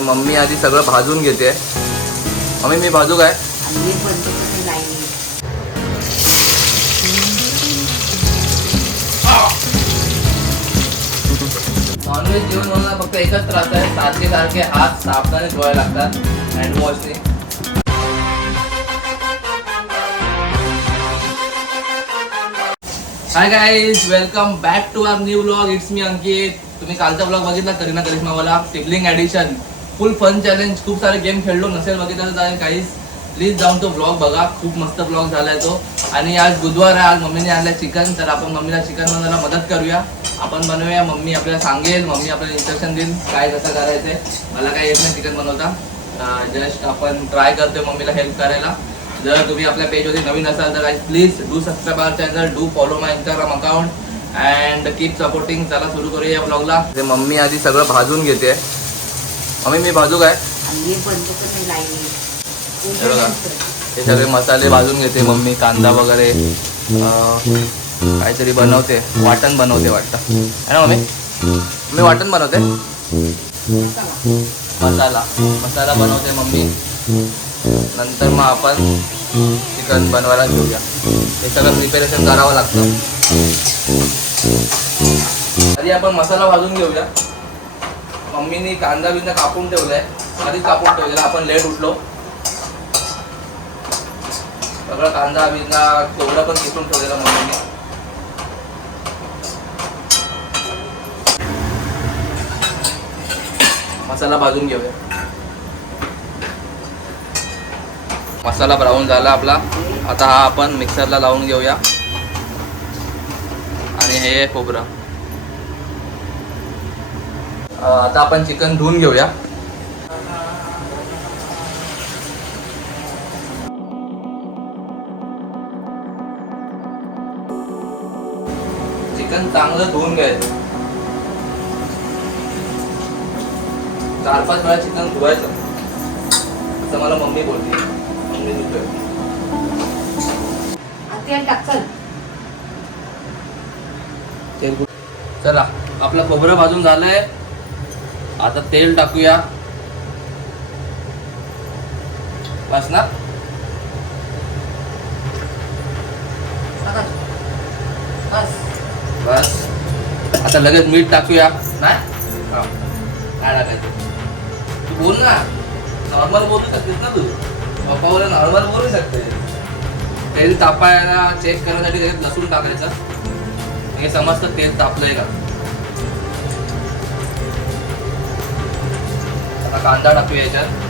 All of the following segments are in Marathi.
मम्मी आधी सगळं भाजून घेते. मम्मी मी भाजू काय? नॉनव्हेज जेवण बनवणं फक्त एकच त्रास आहे, सारखे हात साबणाने धुवायला लागतात हँडवॉशने. Hi guys, welcome back to our new vlog. It's me Ankit. तुम्ही कालचा व्लॉग बघितला करीना करिश्मावाला sibling edition full fun challenge. खूप सारे गेम खेळलो. नसेल बघितलं तर काहीच प्लीज जाऊन तो व्लॉग बघा. खूप मस्त व्लॉग झालाय तो. आणि आज बुधवार आहे, आज मम्मीने आणलाय चिकन. तर आपण मम्मीला चिकन बनवायला मदत करूया. आपण बनवूया. मम्मी आपल्याला सांगेल, मम्मी आपल्याला इन्स्ट्रक्शन देईल काय कसं करायचंय. मला काय येत नाही चिकन बनवता. जस्ट आपण ट्राय करतोय मम्मीला हेल्प करायला. जर तुम्ही आपल्या पेजवरती नवीन असाल तर please do subscribe our channel, do follow my Instagram account and keep supporting. चला सुरू करूया या ब्लॉगला. मम्मी आधी सगळं भाजून घेते. मम्मी मी भाजू काय? हे सगळे मसाले भाजून घेते मम्मी. कांदा वगैरे काहीतरी बनवते, वाटण बनवते वाटतं है ना मम्मी? मम्मी वाटण बनवते, मसाला बनवते मम्मी. नंतर मग आपण चिकन बनवायला घेऊया. हे सगळं प्रिपरेशन करावं लागतं. आधी आपण मसाला भाजून घेऊया. मम्मीने कांदा बिंदा कापून ठेवलाय, आधीच कापून ठेवलेला. आपण लेट उठलो. सगळं कांदा बिंदा खोबरं पण किसून ठेवलेलं मम्मीने. मसाला भाजून घेऊया. मसाला ब्राऊन झाला आपला. आता हा आपण मिक्सरला लावून घेऊया. आणि हे खोबरं. आता आपण चिकन धुवून घेऊया. चिकन चांगलं धुवून घ्यायचं. 4-5 वेळा चिकन धुवायचं असं मला मम्मी बोलते. मम्मी धुतोय. चला आपलं खोबरं भाजून झालंय. आता तेल टाकूया. बस ना? बस. आता लगेच मीठ टाकूया. नाही काय टाकायचं? तू बोल ना, नॉर्मल बोलू शकतेस ना तू. पप्पावर नॉर्मल बोलू शकते. तेल तापायला चेक करण्यासाठी त्याच्यात लसूण टाकायचं. हे समजतं तेल तापलंय का. आता कांदा टाकूया याच्यात.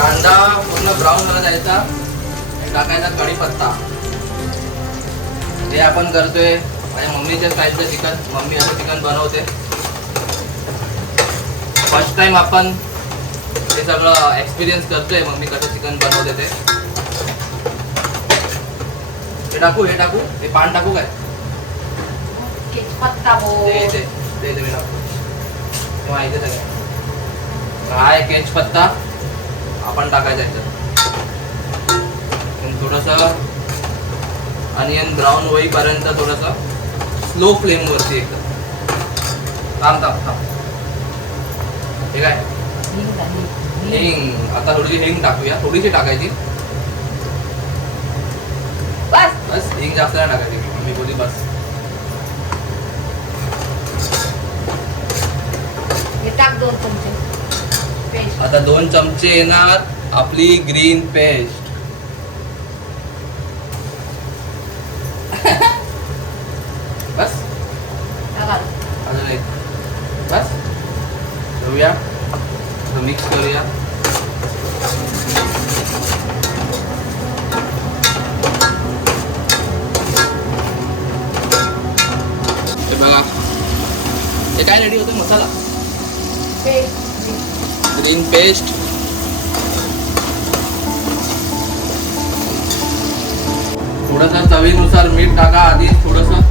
कांदा पूर्ण ब्राऊन झाला जायचा. टाकायचा कढीपत्ता. हे आपण करतोय माझ्या मम्मीच्या साईडचं चिकन. मम्मी असं चिकन बनवते. फर्स्ट टाइम आपण हे सगळं एक्सपिरियन्स करतोय मम्मी कसं चिकन बनवते ते. हे टाकू हे पान टाकू काय? ते मी टाकू. माहिती सगळं काय. केचपत्ता आपण टाकायचं याच्यात. थोडंसं अनियन ब्राऊन होईपर्यंत थोडंसं स्लो फ्लेमवरती एकदम. थांब. हे काय? हिंग. आता थोडीशी हिंग टाकूया. थोडीशी टाकायची बस. हिंग जास्त नाही टाकायची. मी बोली बस. आता 2 चमचे येणार आपली ग्रीन पेस्ट. बस. अजून एक. बस. घेऊया, मिक्स करूया. हे बघा, हे काय रेडी होतं मसाला. Green pest. थोडंसं चवीनुसार मीठ टाका आधी. थोडंसं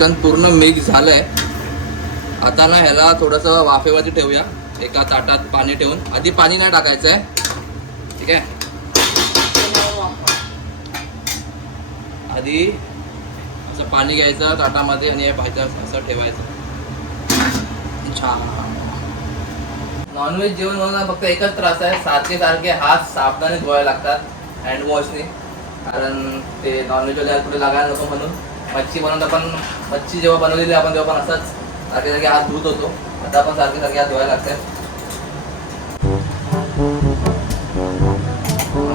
चिकन पूर्ण मिक्स झालंय. आता ना ह्याला थोडंसं वाफेवरती ठेवूया. एका ताटात पाणी ठेवून. आधी पाणी नाही टाकायचं आहे, ठीक आहे. आधी असं पाणी घ्यायचं ताटामध्ये आणि हे पाहिजे असं ठेवायचं. छान. नॉनव्हेज जेवण बनवताना फक्त एकच त्रास आहे, सारखे सारखे हात साबणाने धुवायला लागतात हँडवॉशने. कारण ते नॉनव्हेजवाले हात कुठे लागायला नको म्हणून. मच्छी बनवता पण मच्छी जेव्हा बनवलेली आपण तेव्हा पण असंच सारखे सारखे हात धुत होतो. आता पण सारखे सारखे हात धुवायला लागतात.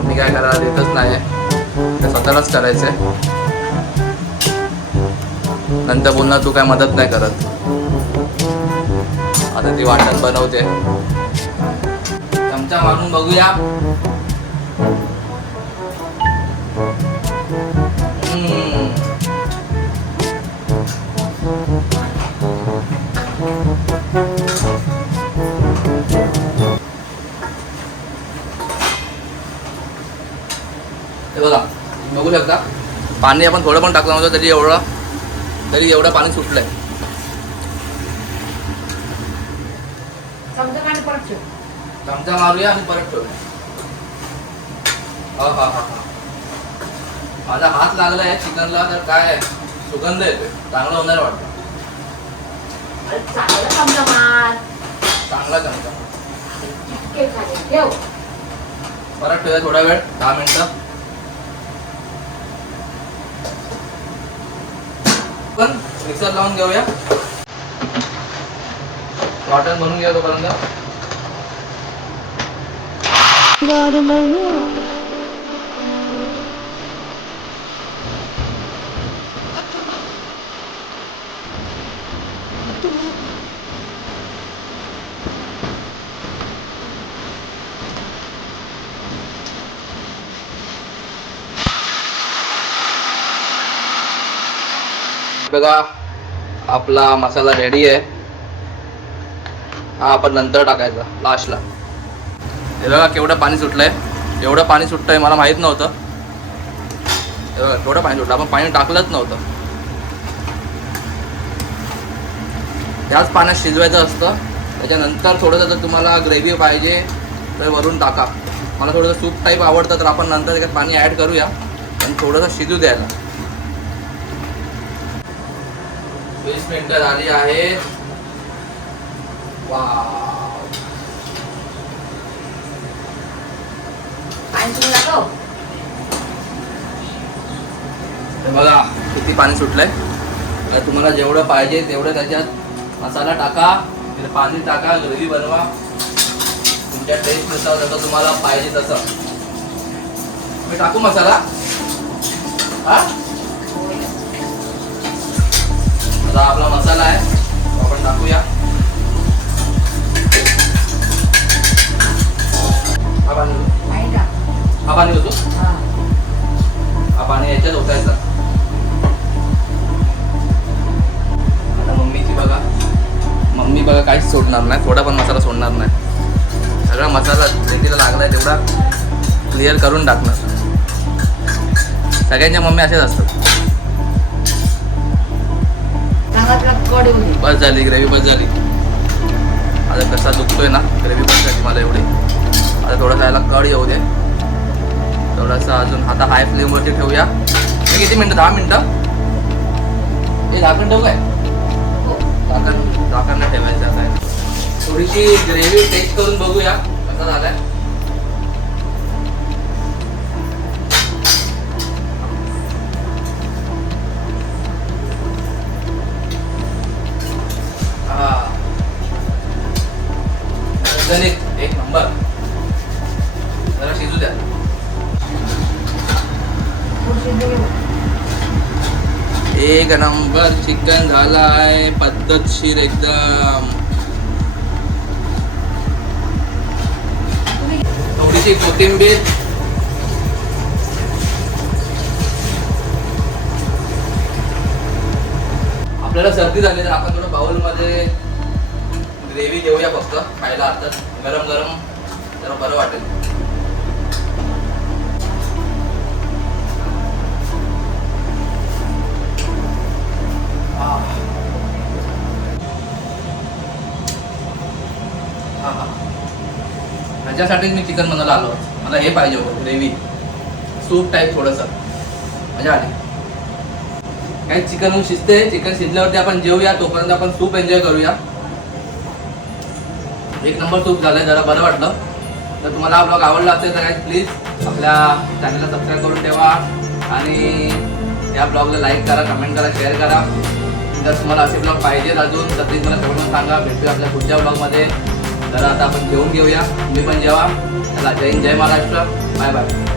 मी काय करायला देतच नाही, ते स्वतःलाच करायचंय. नंतर बोलणार तू काय मदत नाही करत. आता ती वाटण बनवते. चमचा मारून बघूया. हे बघा, बघू शकता पाणी आपण थोडं पण टाकलं नव्हतं तरी एवढं पाणी सुटलंय. चमचा मारूया आणि परत ठेवूया. हा हा हा हा. माझा हात लागलाय चिकनला तर काय सुगंध येतोय. चांगलं होणार वाटतं. चांगला चमचा परत ठेवूया थोडा वेळ, 10 मिनिटं. पण मिक्सर लावून घेऊया. वाटण बनवून घ्या तोपर्यंत. बघा आपला मसाला रेडी आहे. हा आपण नंतर टाकायचा लास्टला. हे बघा केवढं पाणी सुटलंय. एवढं पाणी सुटतंय मला माहित नव्हतं. हे बघा केवढं पाणी सुटलं. आपण पाणी टाकलंच नव्हतं. त्याच पाण्यात शिजवायचं असतं. त्याच्यानंतर थोडंसं जर तुम्हाला ग्रेव्ही पाहिजे तर वरून टाका. मला थोडंसं सूप टाईप आवडतं तर आपण नंतर त्याच्यात पाणी ॲड करूया. पण थोडंसं शिजू द्यायला. 20 मिनिटं झाली आहेत. बघा किती पाणी सुटलंय. तुम्हाला जेवढं पाहिजे तेवढं त्याच्यात मसाला टाका, पाणी टाका, ग्रेव्ही बनवा तुमच्या टेस्टनुसार जसं तुम्हाला पाहिजे तसं. मी टाकू मसाला. हा आता आपला मसाला आहे तो आपण टाकूया. हा पाणी होतो. हा पाणी याच्यात ओतायचा. आता मम्मी बघा काहीच सोडणार नाही. थोडा पण मसाला सोडणार नाही. सगळा मसाला रेतीला लागलाय तेवढा क्लिअर करून टाकणार. सगळ्यांच्या मम्मी असेच असतात. बस झाली ग्रेव्ही, बस झाली. आता कसा दुखतोय ना, ग्रेव्ही बस झाली मला एवढी. आता थोडासा याला कड येऊ दे. थोडासा अजून आता हाय फ्लेमवरती ठेवूया. हे किती मिनटं? 10 मिनटं. हे झाकण ठेवू काय? झाकण नाही ठेवायचं काय. थोडीशी ग्रेव्ही टेस्ट करून बघूया कसा झालाय. एक नंबर. जरा शिजू द्या. एक नंबर चिकन झालाय पद्धतशीर एकदम. थोडीशी कोथिंबीर. आपल्याला सर्दी झाली तर आपण थोडं बाउलमध्ये ग्रेव्ही घेऊया फक्त खायला. आता गरम गरम जरा बरं वाटेल. हा ह्याच्यासाठीच मी चिकन बनवायला आलो. मला हे पाहिजे होतं ग्रेव्ही सूप टाईप थोडंसं. मजा आली. काही चिकन शिजते. चिकन शिजल्यावरती आपण जेवूया, तोपर्यंत आपण सूप एन्जॉय करूया. एक नंबर सूप झालंय, जरा बरं वाटलं. तर तुम्हाला हा ब्लॉग आवडला असेल तर काय प्लीज आपल्या चॅनलला सबस्क्राईब करून ठेवा आणि या ब्लॉगला लाईक करा, कमेंट करा, शेअर करा. जर तुम्हाला असे ब्लॉग पाहिजेत अजून तर प्लीज मला कमेंट सांगा. भेटूया आपल्या पुढच्या ब्लॉगमध्ये. तर आता आपण जेवून घेऊया, तुम्ही पण जेवा. चला, जय हिंद, जय महाराष्ट्र, बाय बाय.